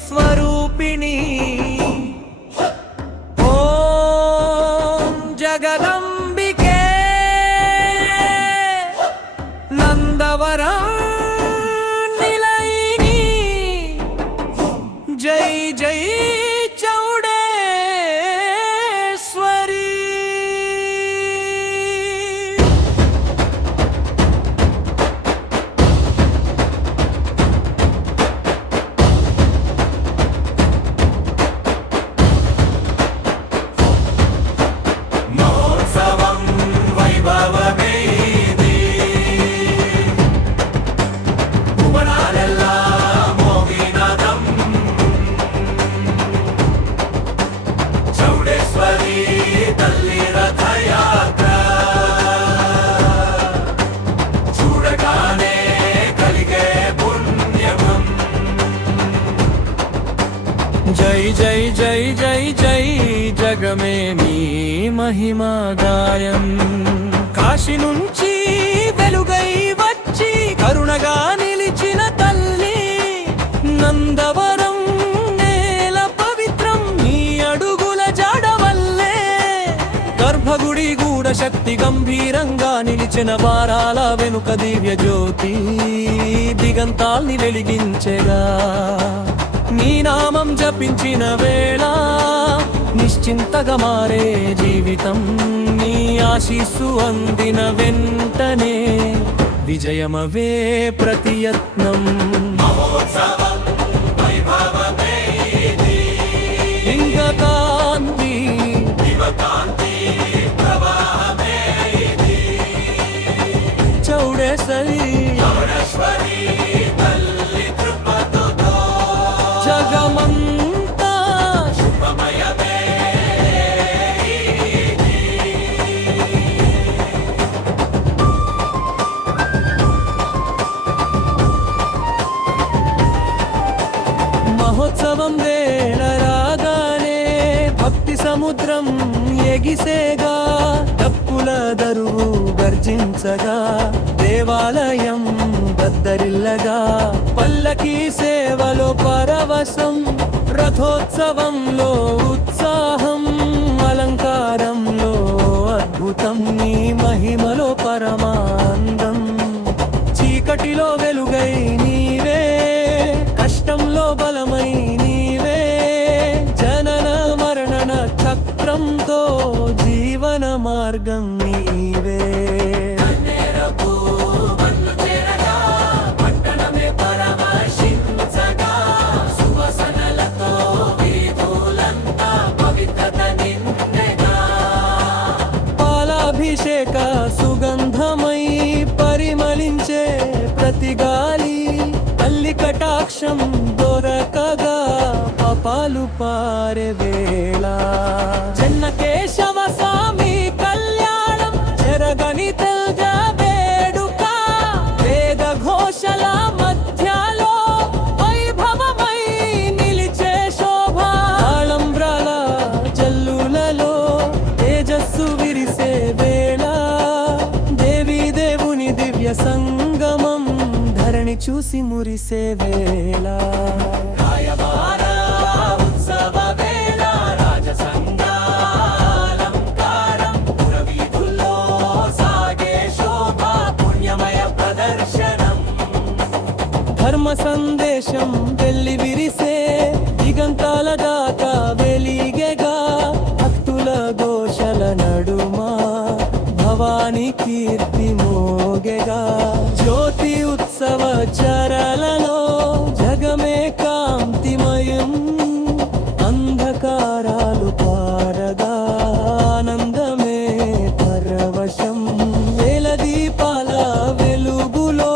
స్వరూపిణి ఓం జగదంబికే నందవరం నిలయిని జై జై చౌడేశ్వరి మహోత్సవం వైభవమే ఇది భువనాలెల్లా మోగినాదం చౌడేశ్వరి తల్లి రథయాత్ర చూడగానే కలిగే పుణ్యమం జై జై జై జై జై జగమే మీ మహిమా గాయం కాశీ నుంచి వెలుగై వచ్చి కరుణగా నిలిచిన తల్లి నందవరం నేల పవిత్రం నీ అడుగుల జాడవల్లే గర్భగుడి గూఢ శక్తి గంభీరంగా నిలిచిన వారాల వెనుక దివ్య జ్యోతి దిగంతాల్ని వెలిగించెగా నీ నామం జపించిన వేళ నిశ్చింతగా మారే జీవితం నీ ఆశీస్సు అందిన వెంటనే విజయమవే ప్రతియత్నం మహోత్సవం వైభవమే ఇది లింగకాంతి దివకాంతి ప్రవాహమే ఇది చౌడేశ్వరి చౌడేశ్వరి తల్లి కృపతో జగమంతా శుభమయమే మహోత్సవం వేళ రాగానే భక్తి సముద్రం ఎగిసేగా డప్పుల దరువు గర్జించగా దేవాలయం దద్దరిల్లగా పల్లకి సేవలో పరవశం రథోత్సవంలో ఉత్సాహం అలంకారంలో అద్భుతం నీ మహిమలో పరమానందం చీకటిలో వెలుగై నీవే కష్టంలో బలమై నీవే జనన మరణన చక్రంతో జీవన మార్గం నీవే పాలాభిషేక సుగంధమై పరిమళించే ప్రతి గాలి తల్లి కటాక్షం దొరకగా పాపాలు పారే వేళ చెన్న కేశవ స్వామి కళ్యాణం జరగని తెల్గ వేడుక వేద ఘోషల మధ్యలో వైభవమై నిలిచే శోభ ఆళంబ్రాల జల్లులలో తేజస్సు విరిసే వేళ దేవీ దేవుని దివ్య సంగమం ధరణి చూసి మురిసే వేళ రాయబార ఉత్సవ వేళ రాజసంగాలంకారం పురవీధుల్లో సాగే శోభ పుణ్యమయ ప్రదర్శనం ధర్మ సందేశం వెళ్ళి విరిసే దిగంతాల దాకా వెలిగెగా భక్తుల ఘోషల నడుమా భవాని కీర్తి మోగెగా జ్యోతి ఉత్సవ చరలలో జగమే కాంతిమయం అంధకారాలు పారగా ఆనందమే పరవశం వేల దీపాల వెలుగులో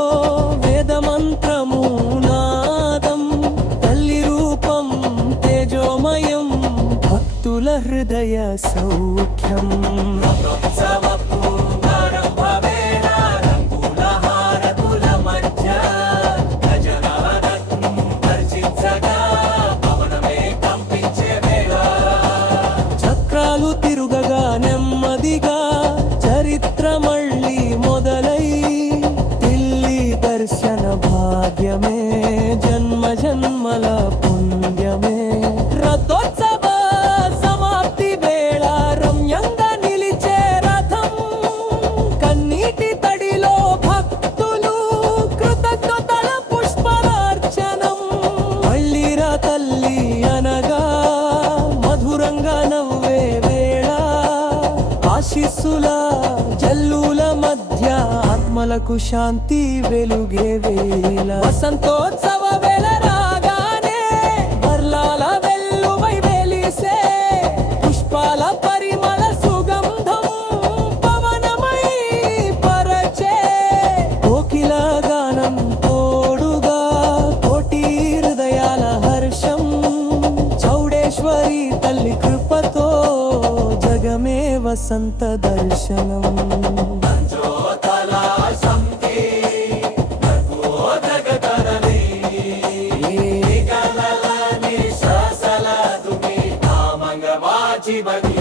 వేదమంత్రము నాదం తల్లి రూపం తేజోమయం భక్తుల హృదయ సౌఖ్యం చక్రాలు తిరుగగా నెమ్మదిగా చరిత్ర మళ్ళీ మొదలై తిల్లి దర్శన భాగ్యమే జన్మ జన్మల పొంది మనసుల జల్లుల మధ్య ఆత్మలకు శాంతి వెలుగే వేళ వసంతోత్సవ వేళ రాగానే వర్లాల వెల్లువై వెలిసే పుష్పాల పరిమళ సుగంధం పవనమై పరచే కోకిల గానం తోడుగా కోటి హృదయాల హర్షం చౌడేశ్వరి తల్లి కృపతో జగమే వసంత దర్శనం జ్యోతల సంతి నర్కోదగతరని కలలని శ్వాసల తుమి నామంగ వాజిబని